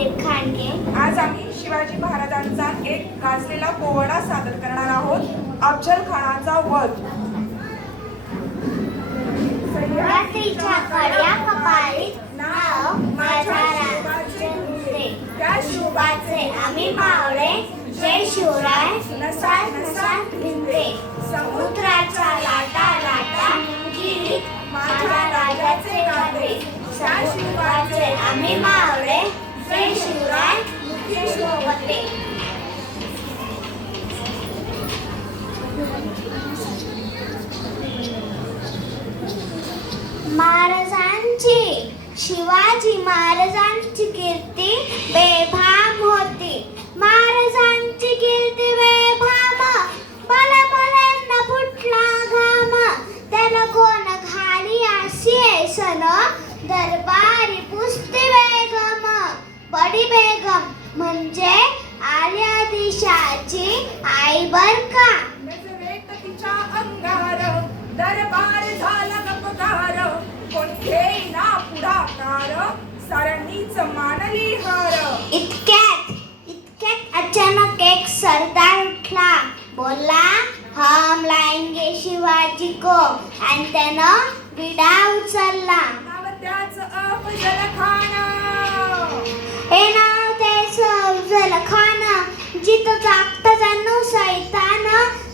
महादेव खांडे. आज आम्ही शिवाजी महाराजांचा एक गाजलेला पोवाडा सादर करणार आहोत. अफजल खानाचा वध. रात्रीच्या कड्या कपाळीत नाव माझ्या राजाचे गुंजते. त्या शुभाचे आम्ही मावळे जय शिवराय नसात नसात भिनते. समुद्राच्या लाटा लाटा गीत माझ्या राजाचे गाते. त्या शुभाचे आम्ही मावळे जय शिवराय मुखे शोभते. महाराजांची शिवाजी महाराजांची कीर्ती बेभाम होती. महाराजांची कीर्ती बेभाम बलबलांना फुटला घाम. त्याला कोण घाली अशी सन दरबारी पुसती बेगम. बडी बेगम म्हणजे आल्या दिशाची आई बर का. तिच्या अंगार दरबार झाला गपगार. कोण घेईना पुढाकार साऱ्यांनीच मानली हार. इतक्यात अचानक एक सरदार उठला. बोलला हम लाएंगे शिवाजी को. आणि त्यानं विडा उचलला. नाव त्याचं अफजल खान. हे नाव त्याचं अफजल खान. जिथं जागता जाणू सैतान.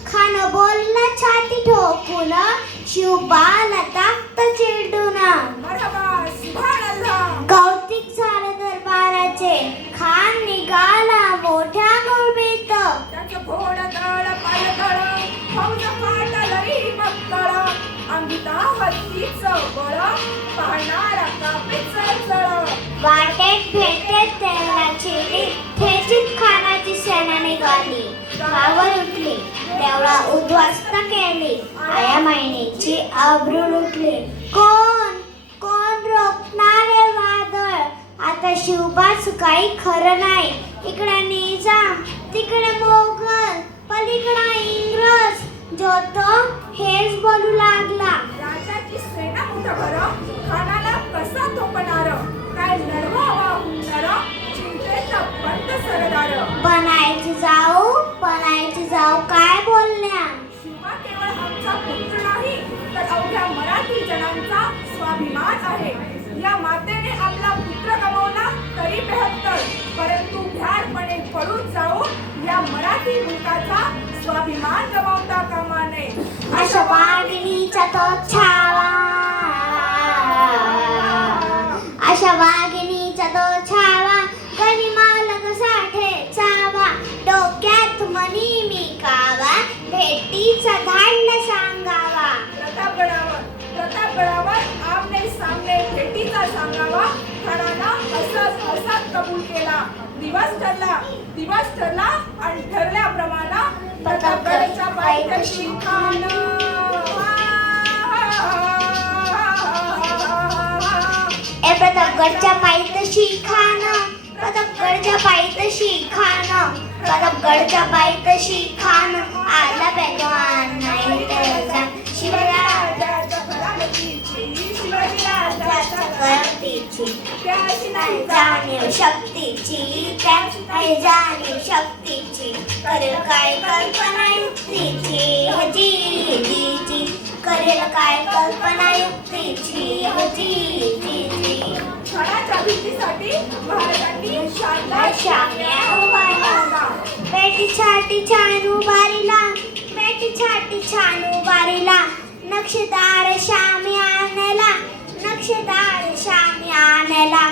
खान बोलला छाती ठोकून. शिवबाला टाकत चिरडून. मरहबा सुभानअल्लाह. कौतिक झालं दरबाराचे. खान निघाला मोठ्या गुळबीत. त्याचं घोड तळ पायदळ फौज फाटलई मक्कळ. अंगिता हत्तीचं बळ पाहणारा कापेच जळ. वाटेत भेटेत त्याला चिडी. ठेचीत खानाची सेना निघाली. गावावर उठली तेवढा उद्ध्वस्त केली. आया मायनेची आबरू लुटली. कोण रोखणारे वादळ. आता शिवबाच काही खरं नाही. इकडे निजाम तिकडे मोगल पलीकडे इंग्रज. जो तो हेच बोलू लागला. राजाची सेना मोठं भर खानाला कसा थोपणार. काय लढवावा हुंदर चिंतेचा बंद सरदार. बनायची जाऊ काय बोलल्या. शिवा केवळ आमचा पुत्र नाही तर अवघ्या मराठी जनांचा स्वाभिमान आहे. या मातेने आपला पुत्र गमावला तरी 72 परंतु भ्याडपणे पळून जाऊ या मराठी मुलकाचा स्वाभिमान गमावता कामा नये. अशा वाघिणीचा तो छावा. अशा वाघिणीचा तो छावा. गनिमाला कसा ठेचावा. डोक्यात मनी मी कावा. भेटीचा धाडला सांगावा. प्रतापगडावर आमने सामने भेटीचा सांगावा. खानानं असंच कबूल केला. दिवस ठरला आणि ठरल्याप्रमाणे प्रतापगडच्या पायथ्याशी खान. प्रतापगडच्या पायथ्याशी खान. प्रतापगडच्या पायथ्याशी खान. प्रतापगडच्या पायथ्याशी खान. आला बेगवान नाही त्याचा. शिवराजाच्या करतीची त्याची नाही जाणीव शक्तीची. त्याची नाही जाणीव शक्तीची. करेल काय कल्पना युक्तीची. हजीची करेल काय कल्पना युक्तीची. हजीची खानाच्या भीतीसाठी महाराजांनी शानदार शाम्या उभारला. बेटी छाटी छान उभारीला. बेटी छाटी छान उभारीला. नक्षदार शाम्या आणायला. नक्षदार शाम्या आणायला.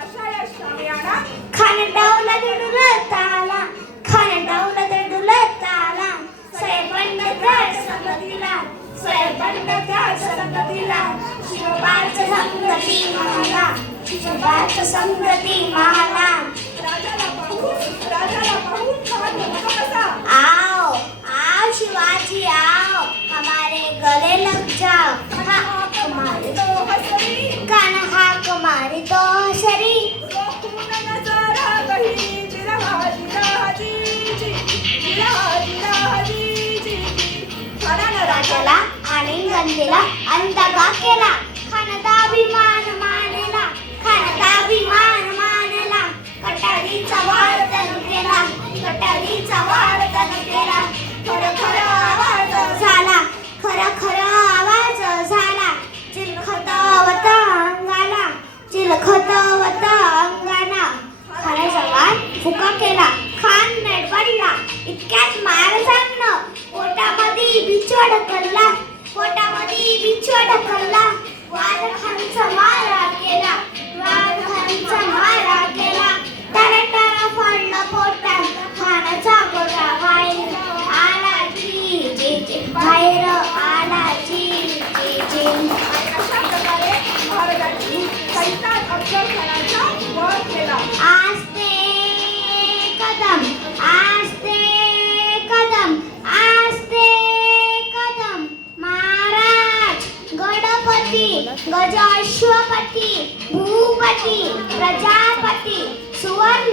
अशा या शाम्याना खान डावला दडुलत आला. खान डावला दडुलत आला. स्वयंबंड त्या संगतीला. स्वयंबंड त्या संगतीला. शिवबाच संगती मला. शिवबाच संगती मला. राजाला पाहून खान म्हणतो कसा. आओ आओ शिवाजी आओ. हमारे गले लग जाओ. हमारे तो हसरी कान हाक मारी तो हसरी. रोखून नजरा गही खानानं राजाला आलिंगन दिला आणि दगा केला. खानाचा अभिमान मानला. खानाचा अभिमान मानला.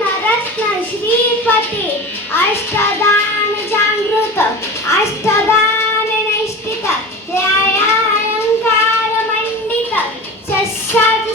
रत्न श्रीपती अष्टदान जागृत अष्टदान निष्ठित न्यायालंकार मंडित सस्साद